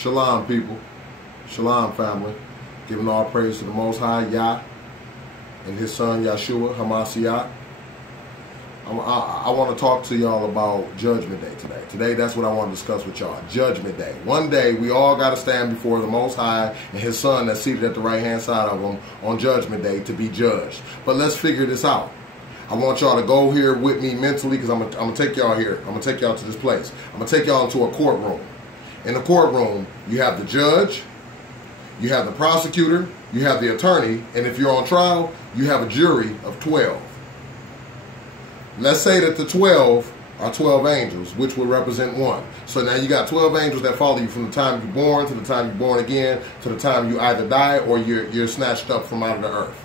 Shalom, people. Shalom, family. Giving all praise to the Most High, Yah, and His Son, Yeshua, Hamashiach. I want to talk to y'all about Judgment Day today. Today, that's what I want to discuss with y'all. Judgment Day. One day, we all got to stand before the Most High and His Son that's seated at the right-hand side of Him on Judgment Day to be judged. But let's figure this out. I want y'all to go here with me mentally because I'm going to take y'all here. I'm going to take y'all to this place. I'm going to take y'all into a courtroom. In the courtroom, you have the judge, you have the prosecutor, you have the attorney, and if you're on trial, you have a jury of 12. Let's say that the 12 are 12 angels, which would represent one. So now you got 12 angels that follow you from the time you're born to the time you're born again to the time you either die or you're snatched up from out of the earth.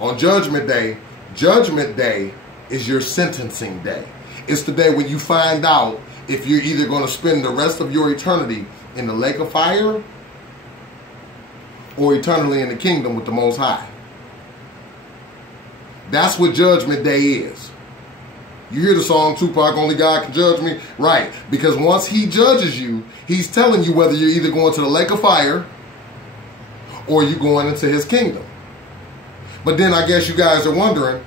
On Judgment Day is your sentencing day. It's the day when you find out if you're either going to spend the rest of your eternity in the lake of fire or eternally in the kingdom with the Most High. That's what Judgment Day is. You hear the song, Tupac, Only God Can Judge Me? Right. Because once He judges you, He's telling you whether you're either going to the lake of fire or you're going into His kingdom. But then I guess you guys are wondering,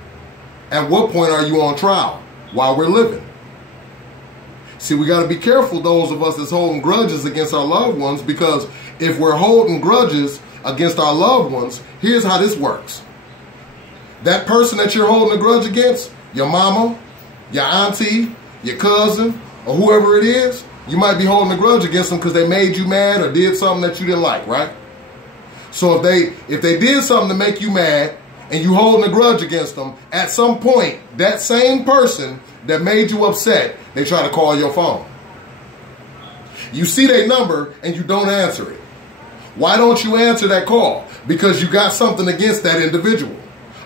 at what point are you on trial while we're living? See, we got to be careful, those of us that's holding grudges against our loved ones, because if we're holding grudges against our loved ones, here's how this works. That person that you're holding a grudge against, your mama, your auntie, your cousin, or whoever it is, you might be holding a grudge against them because they made you mad or did something that you didn't like, right? So if they did something to make you mad and you holding a grudge against them, at some point, that same person that made you upset, they try to call your phone. You see their number and you don't answer it. Why don't you answer that call? Because you got something against that individual.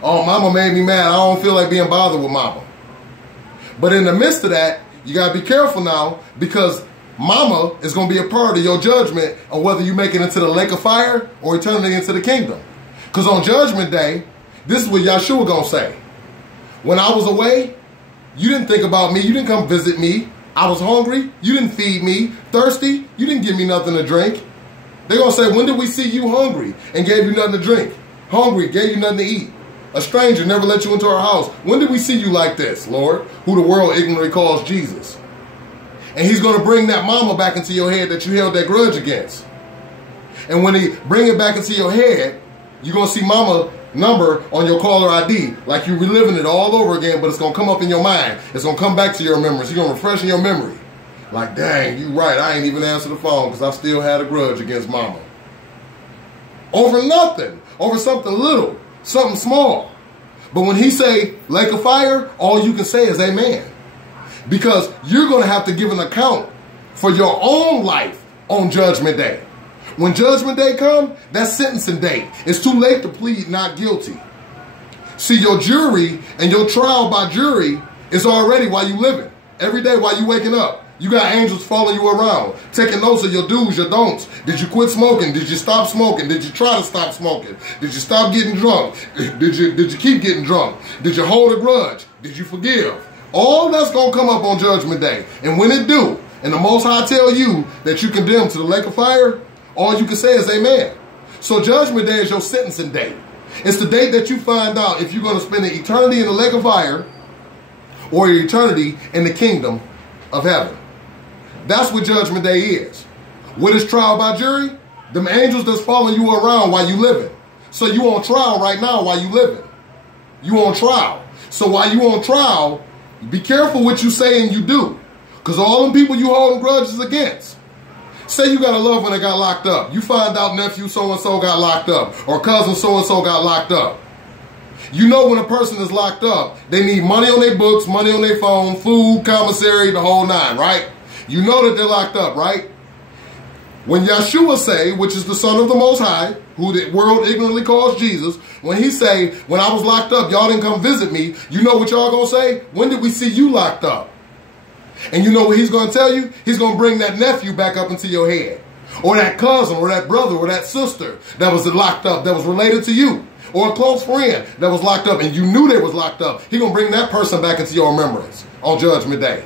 Oh, mama made me mad. I don't feel like being bothered with mama. But in the midst of that, you got to be careful now, because mama is going to be a part of your judgment on whether you make it into the lake of fire or eternity into the kingdom. Because on Judgment Day, this is what Yeshua going to say. When I was away, you didn't think about me. You didn't come visit me. I was hungry. You didn't feed me. Thirsty. You didn't give me nothing to drink. They're going to say, when did we see you hungry and gave you nothing to drink? Hungry, gave you nothing to eat. A stranger never let you into our house. When did we see you like this, Lord? Who the world ignorantly calls Jesus. And He's going to bring that mama back into your head that you held that grudge against. And when He bring it back into your head, you're going to see mama number on your caller ID, like you're reliving it all over again, but it's going to come up in your mind. It's going to come back to your memories. You're going to refresh in your memory. Like, dang, you right. I ain't even answered the phone because I still had a grudge against mama. Over nothing. Over something little. Something small. But when He say lake of fire, all you can say is amen. Because you're going to have to give an account for your own life on Judgment Day. When Judgment Day come, that's sentencing day. It's too late to plead not guilty. See, your jury and your trial by jury is already while you living. Every day while you waking up. You got angels following you around, taking notes of your do's, your don'ts. Did you quit smoking? Did you stop smoking? Did you try to stop smoking? Did you stop getting drunk? Did you keep getting drunk? Did you hold a grudge? Did you forgive? All that's going to come up on Judgment Day. And when it do, and the Most High tell you that you condemned to the lake of fire, all you can say is amen. So Judgment Day is your sentencing day. It's the day that you find out if you're going to spend an eternity in the lake of fire or your eternity in the kingdom of heaven. That's what Judgment Day is. What is trial by jury? Them angels that's following you around while you living. So you on trial right now while you living. You on trial. So while you on trial, be careful what you say and you do. Because all them people you holding grudges against. Say you got a loved one that got locked up. You find out nephew so-and-so got locked up. Or cousin so-and-so got locked up. You know when a person is locked up, they need money on their books, money on their phone, food, commissary, the whole nine, right? You know that they're locked up, right? When Yeshua say, which is the Son of the Most High, who the world ignorantly calls Jesus, when He say, when I was locked up, y'all didn't come visit me, you know what y'all gonna say? When did we see you locked up? And you know what He's gonna tell you? He's gonna bring that nephew back up into your head. Or that cousin, or that brother, or that sister that was locked up, that was related to you. Or a close friend that was locked up, and you knew they was locked up. He's gonna bring that person back into your remembrance on Judgment Day.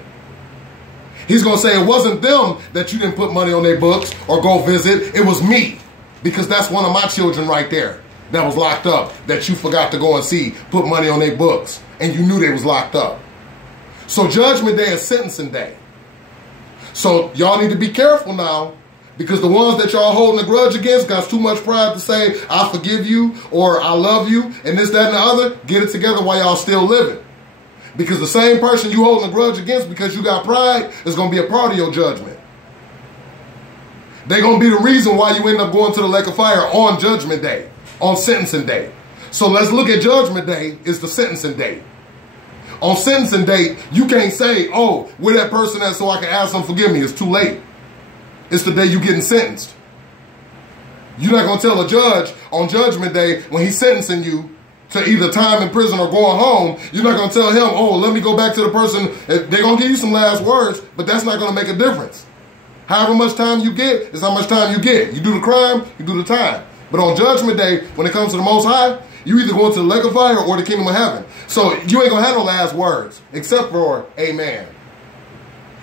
He's going to say it wasn't them that you didn't put money on their books or go visit. It was me, because that's one of my children right there that was locked up that you forgot to go and see, put money on their books, and you knew they was locked up. So Judgment Day is sentencing day. So y'all need to be careful now, because the ones that y'all holding a grudge against got too much pride to say, I forgive you, or I love you, and this, that, and the other. Get it together while y'all still living. Because the same person you holding a grudge against because you got pride is going to be a part of your judgment. They're going to be the reason why you end up going to the lake of fire on Judgment Day, on sentencing day. So let's look at Judgment Day is the sentencing day. On sentencing day, you can't say, oh, where that person at so I can ask them forgive me. It's too late. It's the day you getting sentenced. You're not going to tell a judge on Judgment Day when he's sentencing you to either time in prison or going home. You're not going to tell him, oh, let me go back to the person. They're going to give you some last words, but that's not going to make a difference. However much time you get is how much time you get. You do the crime, you do the time. But on Judgment Day, when it comes to the Most High, you either going to the lake of fire or the kingdom of heaven. So you ain't going to have no last words, except for amen.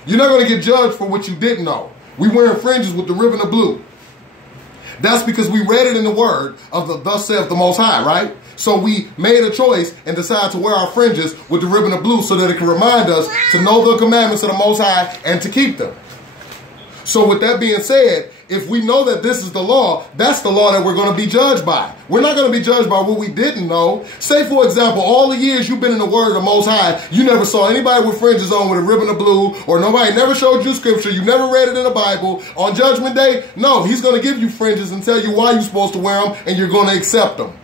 You're not going to get judged for what you didn't know. We wearing fringes with the ribbon of blue. That's because we read it in the word of the thus saith the Most High, right? So we made a choice and decided to wear our fringes with the ribbon of blue so that it can remind us to know the commandments of the Most High and to keep them. So with that being said, if we know that this is the law, that's the law that we're going to be judged by. We're not going to be judged by what we didn't know. Say, for example, all the years you've been in the word of the Most High, you never saw anybody with fringes on with a ribbon of blue, or nobody never showed you scripture, you never read it in the Bible. On Judgment Day, no, he's going to give you fringes and tell you why you're supposed to wear them, and you're going to accept them.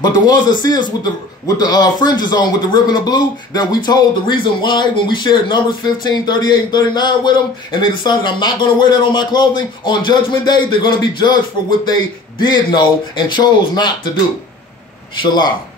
But the ones that see us with the fringes on, with the ribbon of blue, that we told the reason why when we shared Numbers 15, 38, and 39 with them, and they decided I'm not going to wear that on my clothing, on Judgment Day, they're going to be judged for what they did know and chose not to do. Shalom.